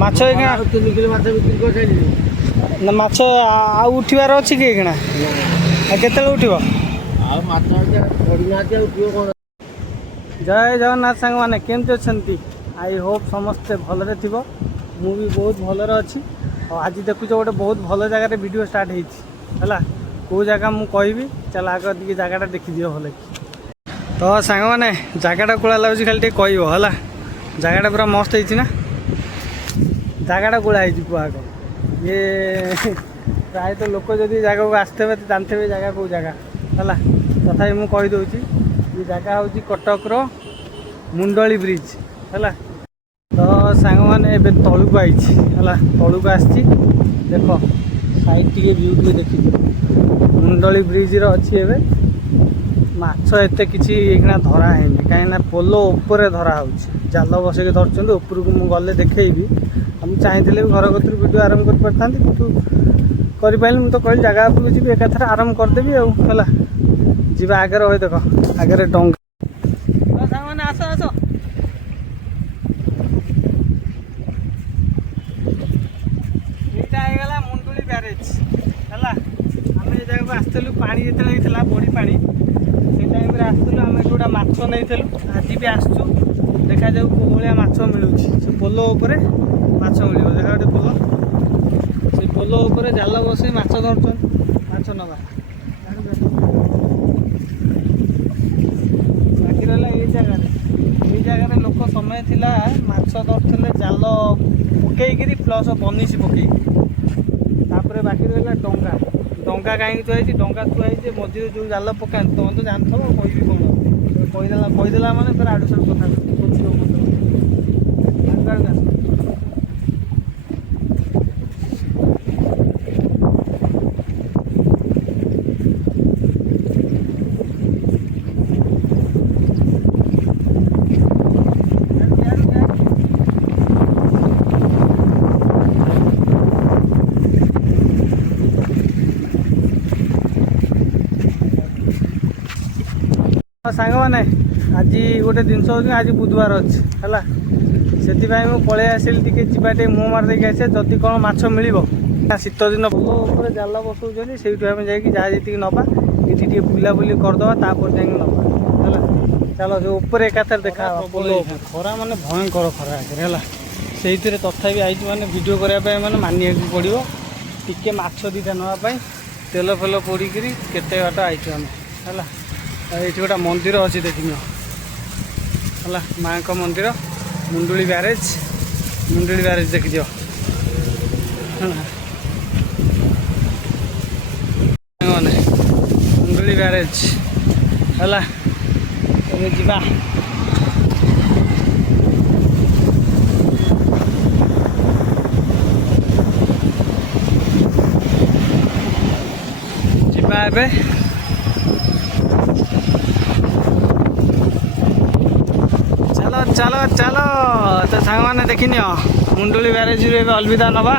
ମାଛ ଏଇନା 3 କିଲୋ ମାଛ ବିକ୍ରି କରିସାରିଲି। ନା ମାଛ ଆଉ ଉଠିବାର ଅଛି କି ଏଇନା? କେତେବେଳେ ଉଠିବ? ଆଉ ମାଛ ପଡ଼ିନାହାନ୍ତି ଆଉ ଉଠିବ କ'ଣ? ଜୟ ଜଗନ୍ନାଥ ସାଙ୍ଗମାନେ, କେମିତି ଅଛନ୍ତି? ଆଇ ହୋପ୍ ସମସ୍ତେ ଭଲରେ ଥିବ। ମୁଁ ବି ବହୁତ ଭଲରେ ଅଛି। ଆଉ ଆଜି ଦେଖୁଛ ଗୋଟେ ବହୁତ ଭଲ ଜାଗାରେ ଭିଡ଼ିଓ ଷ୍ଟାର୍ଟ ହେଇଛି ହେଲା। କେଉଁ ଜାଗା ମୁଁ କହିବି, ଚାଲ ଆଗ ଟିକେ ଜାଗାଟା ଦେଖିଦିଅ ଭଲ କି। ତ ସାଙ୍ଗମାନେ ଜାଗାଟା କୋଳା ଲାଗୁଛି ଖାଲି ଟିକେ କହିବ ହେଲା। ଜାଗାଟା ପୁରା ମସ୍ତ ହେଇଛି ନା? ଜାଗାଟା କୋଳା ହେଇଛି କୁହ ଆଗ। ଇଏ ପ୍ରାୟତଃ ଲୋକ ଯଦି ଜାଗାକୁ ଆସିଥିବେ ତ ଜାଣିଥିବେ ଜାଗା କେଉଁ ଜାଗା ହେଲା। ତଥାପି ମୁଁ କହିଦେଉଛି, ଏ ଜାଗା ହେଉଛି କଟକର ମୁଣ୍ଡଳି ବ୍ରିଜ୍ ହେଲା। ତ ସାଙ୍ଗମାନେ ଏବେ ତଳକୁ ଆଇଛି ହେଲା, ତଳକୁ ଆସିଛି। ଦେଖ ସାଇଡ୍ ଟିକେ ଭିଉ ଟିକେ ଦେଖିଦିଅ। ମୁଣ୍ଡଳି ବ୍ରିଜ୍ର ଅଛି ଏବେ। ମାଛ ଏତେ କିଛି ଏଇଖିଣା ଧରା ହେଇନି, କାହିଁକିନା ପୋଲ ଉପରେ ଧରା ହେଉଛି। ଜାଲ ବସେଇକି ଧରୁଛନ୍ତି। ଉପରକୁ ମୁଁ ଗଲେ ଦେଖେଇବି। ଆଉ ମୁଁ ଚାହିଁଥିଲେ ବି ଘର କତିରୁ ଭିଡ଼ିଓ ଆରମ୍ଭ କରିପାରିଥାନ୍ତି, କିନ୍ତୁ କରିପାରିଲି। ମୁଁ ତ କହିଲି ଜାଗା ଉପରକୁ ଯିବି, ଏକାଥରେ ଆରମ୍ଭ କରିଦେବି ଆଉ ହେଲା। ଯିବା ଆଗରେ ହୋଇ ଦେଖ, ଆଗରେ ଡଙ୍ଗା। ସାଙ୍ଗମାନେ ଆସ ଆସ। ଏଇଟା ହେଇଗଲା ମୁଣ୍ଡୁଳି ବ୍ୟାରେଜ୍ ହେଲା। ଆମେ ଏ ଜାଗାକୁ ଆସିଥିଲୁ ପାଣି ଯେତେବେଳେ ହେଇଥିଲା, ବଢ଼ି ପାଣି, ସେଇ ଟାଇମ୍ରେ ଆସିଥିଲୁ। ଆମେ ଯେଉଁଟା ମାଛ ନେଇଥିଲୁ, ଆଜି ବି ଆସିଛୁ। ଦେଖାଯାଉ କେଉଁ ଭଳିଆ ମାଛ ମିଳୁଛି। ସେ ପୋଲ ଉପରେ ମାଛ ମିଳିବ। ଦେଖା ଗୋଟେ ପୋଲ, ସେ ପୋଲ ଉପରେ ଜାଲ ବସେଇ ମାଛ ଧରୁଛନ୍ତି। ମାଛ ନେବା ବାକି ରହିଲା ଏଇ ଜାଗାରେ ଲୋକ ସମୟ ଥିଲା ମାଛ ଧରୁଥିଲେ ଜାଲ ପକେଇକିରି ପ୍ଲସ୍ ବନିଶି ପକେଇକି। ତାପରେ ବାକି ରହିଲା ଡଙ୍ଗା। ଡଙ୍ଗା କାହିଁକି ଥୁଆ ହେଇଛି? ଡଙ୍ଗା ଥୁଆ ହେଇଛି ମଝିରେ ଯେଉଁ ଜାଲ ପକାନ୍ତି, ତମେ ତ ଜାଣିଥିବ, କହିବି କ'ଣ? କହିଦେଲା ମାନେ ତାର ଆଡ଼ୁ ସାଡ଼ୁ କଥା ବୁଝିବ ମତେ। ସାଙ୍ଗମାନେ ଆଜି ଗୋଟେ ଜିନିଷ ହେଉଛି, ଆଜି ବୁଧବାର ଅଛି ହେଲା। ସେଥିପାଇଁ ମୁଁ ପଳେଇ ଆସିଲି ଟିକେ ଯିବା, ଟିକେ ମୁହଁ ମାରି ଦେଇକି ଆସିବା ଯଦି କ'ଣ ମାଛ ମିଳିବ। ଶୀତ ଦିନ ପୋଲ ଉପରେ ଜାଲ ବସଉଛନ୍ତି, ସେଇଠୁ ଆମେ ଯାଇକି ଯାହା ଯେତିକି ନେବା, ଏଠି ଟିକେ ବୁଲାବୁଲି କରିଦେବା, ତାପରେ ଯାଇକି ନେବା ହେଲା। ଚାଲ ଯେଉଁ ଉପରେ ଏକାଥରେ ଦେଖା ହେବା। ପୋଲ ଉପରେ ଖରା ମାନେ ଭୟଙ୍କର ଖରା ଆଗରେ ହେଲା। ସେଇଥିରେ ତଥାପି ଆଇଛି ମାନେ ଭିଡ଼ିଓ କରିବା ପାଇଁ ମାନେ ମାନିବାକୁ ପଡ଼ିବ। ଟିକେ ମାଛ ଦୁଇଟା ନେବା ପାଇଁ ତେଲ ଫେଲ ପୋଡ଼ିକିରି କେତେ ବାଟ ଆଇଛୁ ଆମେ ହେଲା। ଏଇଠି ଗୋଟେ ମନ୍ଦିର ଅଛି ଦେଖିନିଅ ହେଲା, ମାଆଙ୍କ ମନ୍ଦିର। ମୁଣ୍ଡୁଳି ବ୍ୟାରେଜ୍ ଦେଖିଦିଅ ମାନେ ମୁଣ୍ଡୁଳି ବ୍ୟାରେଜ୍ ହେଲା। ଏବେ ଯିବା। ଏବେ ଚାଲ ଚାଲ ତ ସାଙ୍ଗମାନେ ଦେଖିନିଅ, ମୁଣ୍ଡୁଳି ବ୍ୟାରେଜ୍ରୁ ଏବେ ଅଲବିଦା ନେବା।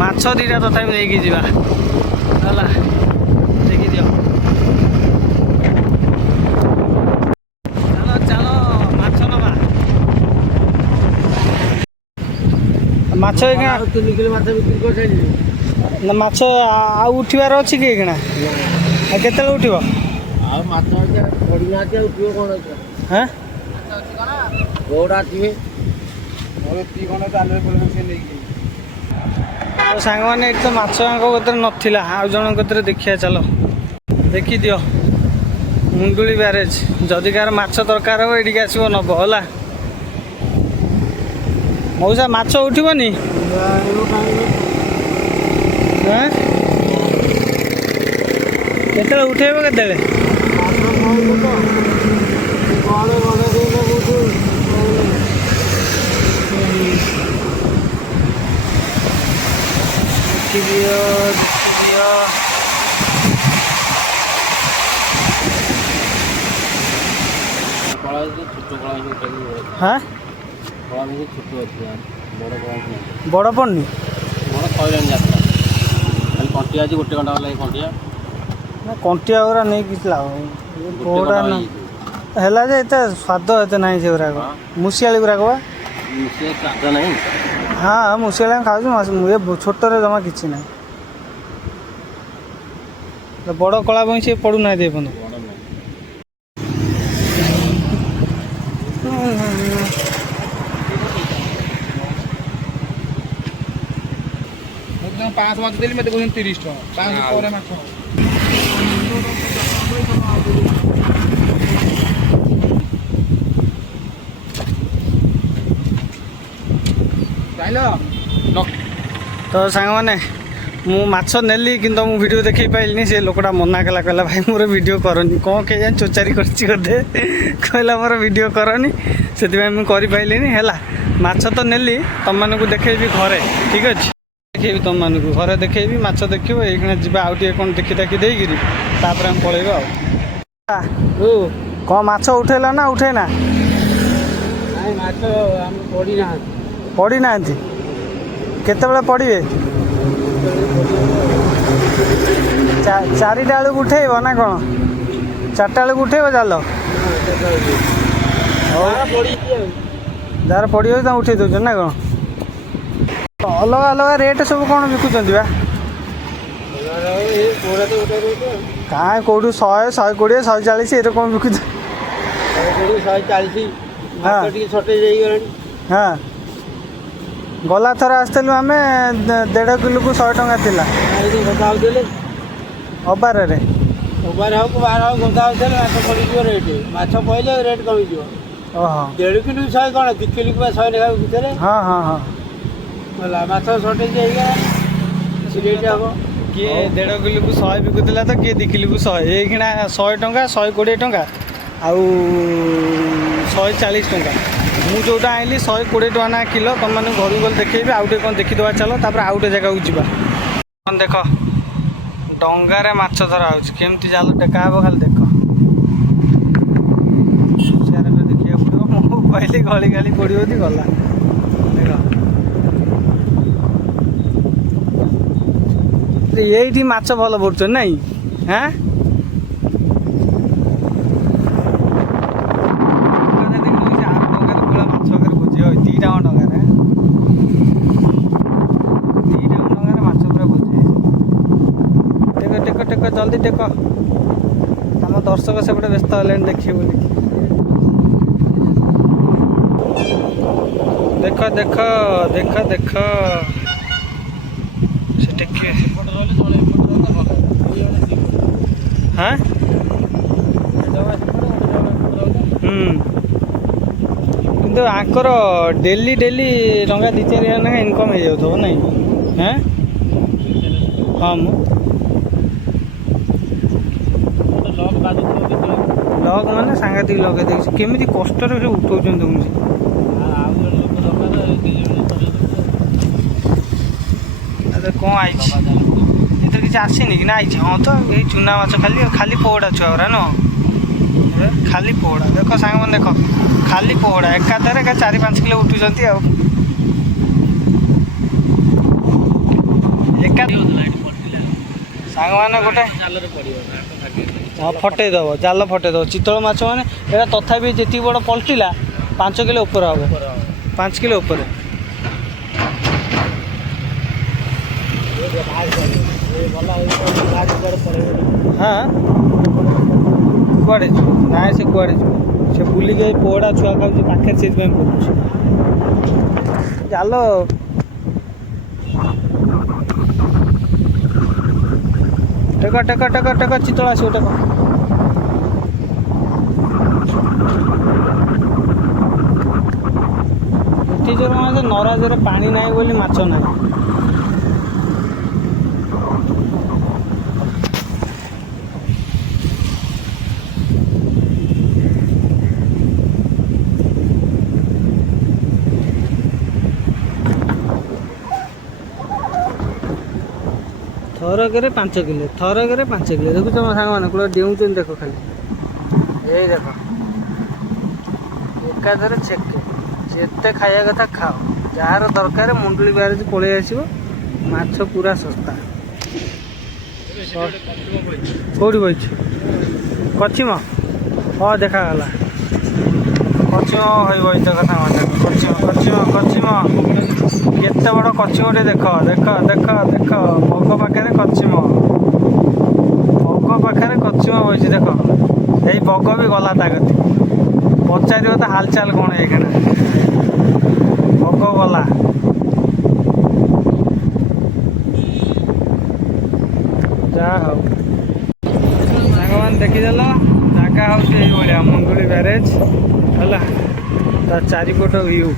ମାଛ ଦୁଇଟା ତଥାପି ନେଇକି ଯିବା ହେଲା। ଦେଖିଦିଅ, ଚାଲ ମାଛ ନେବା। ମାଛ ଏଇନା 3 କିଲୋ ମାଛ ବିକ୍ରି କରିସାରିଲି। ନା ମାଛ ଆଉ ଉଠିବାର ଅଛି କି ଏଇଖିଣା? କେତେବେଳେ ଉଠିବ? ଆଉ ମାଛ ପଡ଼ିନାହାନ୍ତି ଆଉ ଉଠିବ କ'ଣ? ହଁ କୋଉଟା ଆସିବେ ସାଙ୍ଗମାନେ? ଏଠି ତ ମାଛ ଆଙ୍କ କତିରେ ନଥିଲା, ଆଉ ଜଣଙ୍କ କତିରେ ଦେଖିବା। ଚାଲ ଦେଖିଦିଅ ମୁଣ୍ଡୁଳି ବ୍ୟାରେଜ୍। ଯଦି କାହାର ମାଛ ଦରକାର ହେବ ଏଠିକି ଆସିବ ନେବ ହେଲା। ମଉସା ମାଛ ଉଠିବନି? କେତେବେଳେ ଉଠେଇବ? କେତେବେଳେ? ଦେଖିଦିଅ ହଁ ବଡ଼ ପଡ଼ନି? କଣ୍ଟିଆ ଅଛି, ଗୋଟେ ଘଣ୍ଟା ଲାଗେ କଣ୍ଟିଆ। ନା କଣ୍ଟିଆ ଗୁରା ନେଇକି ଲାଭ କୋଉଟା ନା ହେଲା ଯେ ଏତେ ସ୍ୱାଦ ଏତେ ନାହିଁ। ସେଗୁଡ଼ାକ ମୁସିଆଳି ଗୁଡ଼ାକ ବା ସ୍ୱାଦ ନାହିଁ। ହଁ ମୁସିଆଲା ଖାଉଛି ଏ ଛୋଟରେ ଜମା କିଛି ନାହିଁ। ବଡ଼ କଳା ପାଇଁ ସେ ପଡ଼ୁନାହାନ୍ତି ଏ ପର୍ଯ୍ୟନ୍ତ। ବଡ଼ ନାହିଁ। ମୁଁ 500 ମାଛ ଦେଲି ମୋତେ କହୁଛନ୍ତି 30 ଟଙ୍କା 500 ପରେ ମାଛ ଯାଇଲ ତ ସାଙ୍ଗମାନେ ମୁଁ ମାଛ ନେଲି କିନ୍ତୁ ମୁଁ ଭିଡ଼ିଓ ଦେଖେଇ ପାଇଲିନି। ସେ ଲୋକଟା ମନା କଲା, କହିଲା ଭାଇ ମୋର ଭିଡ଼ିଓ କରନି। କ'ଣ କେଜାଣି ଚୋଚାରି କରିଛି ବୋଧେ, କହିଲା ମୋର ଭିଡ଼ିଓ କରନି, ସେଥିପାଇଁ ମୁଁ କରିପାରିଲିନି। ହେଲା, ମାଛ ତ ନେଲି, ତୁମମାନଙ୍କୁ ଦେଖେଇବି ଘରେ, ଠିକ୍ ଅଛି? ଦେଖେଇବି ତୁମମାନଙ୍କୁ ଘରେ, ଦେଖେଇବି ମାଛ ଦେଖିବ। ଏଇଖିଣା ଯିବା ଆଉ ଟିକେ କ'ଣ ଦେଖି ଦାଖି ଦେଇକିରି ତାପରେ ଆମେ ପଳେଇବା ଆଉ। କ'ଣ ମାଛ ଉଠେଇଲ ନା ଉଠେଇନା? ନାଇଁ ମାଛ ଆମେ ପଡ଼ିନାହାନ୍ତି। ପଡ଼ିନାହାନ୍ତି? କେତେବେଳେ ପଡ଼ିବେ? 4ଟା ବେଳକୁ ଉଠେଇବ ନା କ'ଣ? 4ଟା ବେଳକୁ ଉଠେଇବ ଜାଲ? ଯାହାର ପଡ଼ିବ ତାଙ୍କୁ ଉଠେଇ ଦେଉଛ ନା କ'ଣ? ଅଲଗା ଅଲଗା ରେଟ୍ ସବୁ କ'ଣ ବିକୁଛନ୍ତି ବା? କାହିଁ କେଉଁଠୁ 100, 120, 140 ଏରେ କ'ଣ ବିକୁଛ? 140 ମାଛ ଟିକେ ସର୍ଟେଜ୍ ହେଇଗଲାଣି। ହଁ, ଗଲା ଥର ଆସିଥିଲୁ ଆମେ 1.5 କିଲୋକୁ 100 ଟଙ୍କା ଥିଲା ଗଦା ହେଉଥିଲେ। ଅବାରରେ ବାର ହଉ ବାର ହଉ ଗଦା ହେଉଥିଲେ ମାଛ ପଡ଼ିଯିବ ରେଟ୍। ମାଛ ପଡ଼ିଲେ ରେଟ୍ କମିଯିବ। ଓହୋ, 1.5 କିଲୋ 100 କ'ଣ 2 କିଲୋକୁ 100 ଲେଖା ବିକୁଥିଲେ। ହଁ ହଁ ହଁ, ହେଲା ମାଛ ସର୍ଟେଜ୍ ହେଇଗଲାଣି, ରେଟ୍ ହେବ। କିଏ 1.5 କିଲୋକୁ 100 ବିକୁଥିଲା ତ, କିଏ 2 କିଲୋକୁ 100। ଏଇଖିଣା 100 ଟଙ୍କା, 120 ଟଙ୍କା ଆଉ 140 ଟଙ୍କା। ମୁଁ ଯେଉଁଟା ଆଣିଲି 120 ଟଙ୍କା ନା କିଲୋ। ତୁମମାନଙ୍କୁ ଘରକୁ ଗଲେ ଦେଖେଇବି। ଆଉ ଟିକେ କ'ଣ ଦେଖିଦେବା ଚାଲ, ତାପରେ ଆଉ ଗୋଟେ ଜାଗାକୁ ଯିବା। କ'ଣ ଦେଖ, ଡଙ୍ଗାରେ ମାଛ ଧରା ହେଉଛି। କେମିତି ଜାଲ ଟେକା ହେବ ଖାଲି ଦେଖ। ସିଆଡ଼େ ଦେଖିବାକୁ ପଡ଼ିବ। ମୋବାଇଲ ଗଳି ଗାଳି ପଡ଼ିବ ଯଦି ଗଲା। ଦେଖ ଏଇଠି ମାଛ ଭଲ ପଡ଼ୁଛନ୍ତି ନାଇଁ? ହାଁ, ଟେକ ଜଲ୍ଦି ଟେକ। ଆମ ଦର୍ଶକ ସେପଟେ ବ୍ୟସ୍ତ ହେଲେଣି ଦେଖିବେ ବୋଲି। ଦେଖ ଦେଖ ଦେଖ ଦେଖ, ସେ ଟେକିବେ। ହଁ, କିନ୍ତୁ ଆଙ୍କର ଡେଲି ଟଙ୍କା 2-4 ହଜାର ଲେଖା ଇନକମ୍ ହେଇଯାଉଥିବ ନାଇଁ? ହଁ ହଁ, ମୁଁ ଲକ୍ ମାନେ ସାଂଘାତିକ ଲଗେଇ ଦେଇଛି। କେମିତି କଷ୍ଟରେ ସେ ଉଠଉଛନ୍ତି ମୁଁ। କ'ଣ ଆଇଛି ଏଥିରେ? କିଛି ଆସିନି କି ନା ଆଇଛି? ହଁ ତ ଏଇ ଚୁନା ମାଛ, ଖାଲି ପୋହଡ଼ା ଛୁଆ ଗୁରା ନୁହଁ, ଖାଲି ପୋହଡ଼ା। ଦେଖ ସାଙ୍ଗମାନେ ଦେଖ, ଖାଲି ପୋହଡ଼ା ଏକାଥରେ 4-5 କିଲୋ ଉଠୁଛନ୍ତି ଆଉ। ସାଙ୍ଗମାନେ ଗୋଟେ ଫଟେଇଦେବ, ଜାଲ ଫଟେଇଦେବ। ଚିତଳ ମାଛ ମାନେ ଏଇଟା ତଥାପି ଯେତିକି ବଡ଼ ପଲଟିଲା 5 କିଲୋ ଉପରେ ହେବ, 5 କିଲୋ ଉପରେ। ହଁ, କୁଆଡ଼େ ଯିବ? ନାଇଁ ସେ କୁଆଡ଼େ ଯିବ? ସେ ବୁଲିକି ପୋହଡ଼ା ଛୁଆ ଖାଉଛି ପାଖରେ, ସେଇଥିପାଇଁ ବୁଲୁଛି। ଜାଲ ଟେକ ଟେକ ଟେକ ଟେକ, ଚିତଳ ଆସିବ ଟେକ। ଏଠି ଯେଉଁ ମାଛ ନରାଜରେ ପାଣି ନାହିଁ ବୋଲି ମାଛ ନାହିଁ। ଥରକରେ 5 କିଲୋ, ଥରକରେ 5 କିଲୋ। ଦେଖୁଛ ମୋ ସାଙ୍ଗମାନେ କୁଆଡ଼େ ଡେଉଁଛନ୍ତି ଦେଖ ଖାଲି। ଏଇ ଦେଖ, ଏକାଥରେ ଛେକେ। ଯେତେ ଖାଇବା କଥା ଖାଅ, ଯାହାର ଦରକାର ମୁଣ୍ଡୁଳି ବ୍ୟାରେଜ ପଳେଇ ଆସିବ। ମାଛ ପୁରା ଶସ୍ତା। କେଉଁଠି ବଇଛି? କଚିମ? ହଁ ଦେଖାଗଲା, କଚିମ ହୋଇ ବଇଛି। ଦେଖ ସାଙ୍ଗମାନେ, କଚିମ କଚିମ କଚିମ। କେତେ ବଡ଼ କଚିମଟେ ଦେଖ ଦେଖ ଦେଖ ଦେଖ ବଗ ପାଖରେ କଚିମ ବଇଛି ଦେଖ। ଏଇ ବଗ ବି ଗଲା ତା କତି ପଚାରିବ ତା ହାଲଚାଲ କ'ଣ ହେଇକିନା ବଗ ଗଲା। ଯାହା ହଉ ସାଙ୍ଗମାନେ ଦେଖିଦେଲ ଜାଗା ହେଉଛି ଏଇଭଳିଆ ମୁଣ୍ଡୁଳି ବ୍ୟାରେଜ ହେଲା ତା ଚାରିପଟ ଭ୍ୟୁ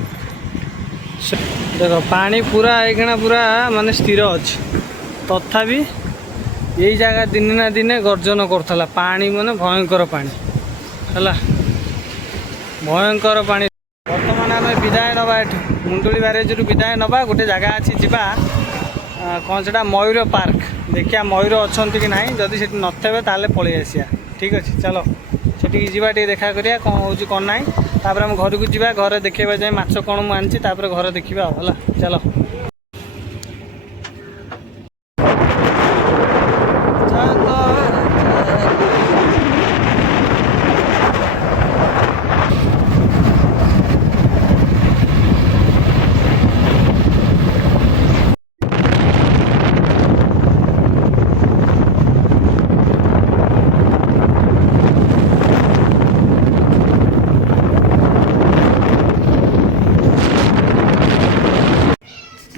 ଦେଖ ପାଣି ପୁରା ଏଇଖିଣା ପୁରା ମାନେ ସ୍ଥିର ଅଛି ତଥାପି ଏଇ ଜାଗା ଦିନେ ନା ଦିନେ ଗର୍ଜନ କରୁଥିଲା ପାଣି ମାନେ ଭୟଙ୍କର ପାଣି ହେଲା ଭୟଙ୍କର ପାଣି। ବର୍ତ୍ତମାନ ଆମେ ବିଦାୟ ନେବା ଏଠୁ ମୁଣ୍ଡୁଳି ବ୍ୟାରେଜରୁ ବିଦାୟ ନେବା ଗୋଟେ ଜାଗା ଅଛି ଯିବା କ'ଣ ସେଟା ମୟୂର ପାର୍କ ଦେଖିବା ମୟୂର ଅଛନ୍ତି କି ନାହିଁ ଯଦି ସେଠି ନଥିବେ ତାହେଲେ ପଳେଇ ଆସିବା ଠିକ୍ ଅଛି ଚାଲ ସେଠିକି ଯିବା ଟିକେ ଦେଖା କରିବା କ'ଣ ହେଉଛି କ'ଣ ନାହିଁ ତାପରେ ଆମେ ଘରକୁ ଯିବା ଘରେ ଦେଖେଇବା ଯାଏ ମାଛ କ'ଣ ମୁଁ ଆଣିଛି ତାପରେ ଘରେ ଦେଖିବା ଆଉ ହେଲା ଚାଲ।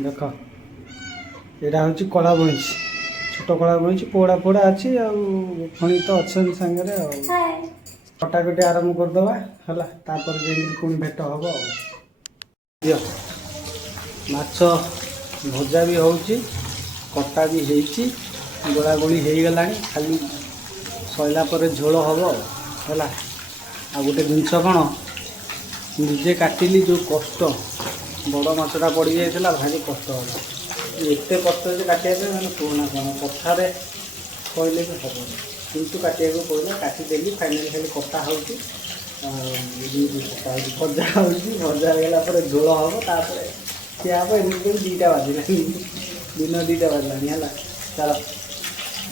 ଦେଖ ଏଇଟା ହେଉଛି କଳା ବଇଁଚି ଛୋଟ କଳା ବଇଁଚି ପୋଡ଼ା ପୋଡ଼ା ଅଛି ଆଉ ପୁଣି ତ ଅଛନ୍ତି ସାଙ୍ଗରେ ଆଉ କଟାକଟି ଆରମ୍ଭ କରିଦେବା ହେଲା ତାପରେ ଯାଇକି ପୁଣି ଭେଟ ହେବ ଆଉ ଦିଅ ମାଛ ଭଜା ବି ହେଉଛି କଟା ବି ହେଇଛି ଗୋଳାଗୋଳି ହେଇଗଲାଣି ଖାଲି ସଇଲା ପରେ ଝୋଳ ହେବ ହେଲା। ଆଉ ଗୋଟେ ଜିନିଷ କ'ଣ ନିଜେ କାଟିଲି ଯେଉଁ କଷ୍ଟ ବଡ଼ ମାଛଟା ପଡ଼ିଯାଇଥିଲା ଭାରି କଷ୍ଟ ହେଲା ଏତେ କଷ୍ଟ ଯେ କାଟିବା ପାଇଁ ମାନେ ପୁରୁଣା କ'ଣ କଥାରେ କହିଲେ ବି ହେବନି କିନ୍ତୁ କାଟିବାକୁ ପଡ଼ିଲା କାଟିଦେଲି ଫାଇନାଲି ଖାଲି କଟା ହେଉଛି ଭଜା ହେଉଛି ଭଜା ହେଇଗଲା ପରେ ଝୋଳ ହେବ ତାପରେ ଖିଆ ହେବ ଏମିତି 2ଟା ବାଜିଲାଣି ଦିନ 2ଟା ବାଜିଲାଣି ହେଲା ଚାଲ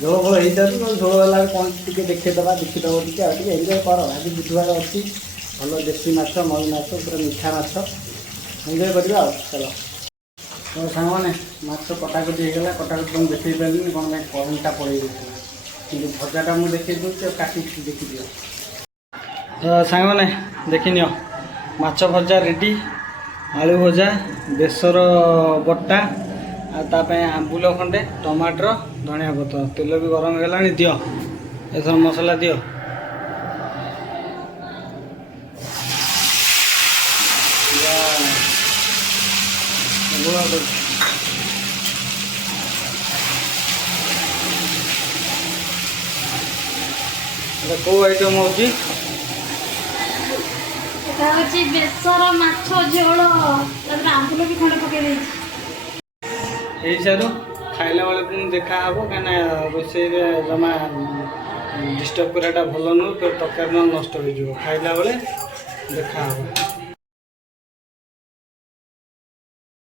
ଝୋଳ ଫଳ ହେଇଯାଉଛି ଝୋଳ ହେଲା କ'ଣ ଟିକେ ଦେଖିଦେବ ଟିକେ ଆଉ ଟିକେ ଏନ୍ଜୟ କର ଆଜି ବୁଧବାର ଅଛି ଭଲ ଦେଶୀ ମାଛ ମଇ ମାଛ ପୁରା ମିଠା ମାଛ ଏନ୍ଜୟ କରିବା ଆଉ ଚାଲ ତ ସାଙ୍ଗମାନେ ମାଛ କଟାକଟି ହେଇଗଲା କଟାକଟି ମୁଁ ଦେଖେଇ ପାରିଲିନି କ'ଣ ପାଇଁ କରେଣ୍ଟଟା ପଳେଇ ଯାଇଥିଲା କିନ୍ତୁ ଭଜାଟା ମୁଁ ଦେଖେଇ ଦେଉଛି ଆଉ କାଟିକି ଦେଖିଦିଅ। ତ ସାଙ୍ଗମାନେ ଦେଖିନିଅ ମାଛ ଭଜା ରେଡ଼ି ଆଳୁ ଭଜା ବେସର ବଟା ଆଉ ତା ପାଇଁ ଆମ୍ବୁଲ ଖଣ୍ଡେ ଟମାଟର ଧଣିଆ ପତ୍ର ତେଲ ବି ଗରମ ହେଇଗଲାଣି ଦିଅ ଏଥର ମସଲା ଦିଅ କେଉଁ ଆଇଟମ୍ ହେଉଛି এটা হচ্ছে বেসর মাছ ঝোল তারপরে আম্বুল ବି ଖଣ୍ଡେ ପକେଇ ଦେଇଛି ହେଇସାରୁ ଖାଇଲା ବେଳେ ପୁଣି ଦେଖାହେବ କାହିଁକିନା ରୋଷେଇରେ ଜମା ଡିଷ୍ଟର୍ବ କରିବାଟା ଭଲ ନୁହେଁ ତରକାରୀ ନଷ୍ଟ ହେଇଯିବ ଖାଇଲା ବେଳେ ଦେଖାହେବ।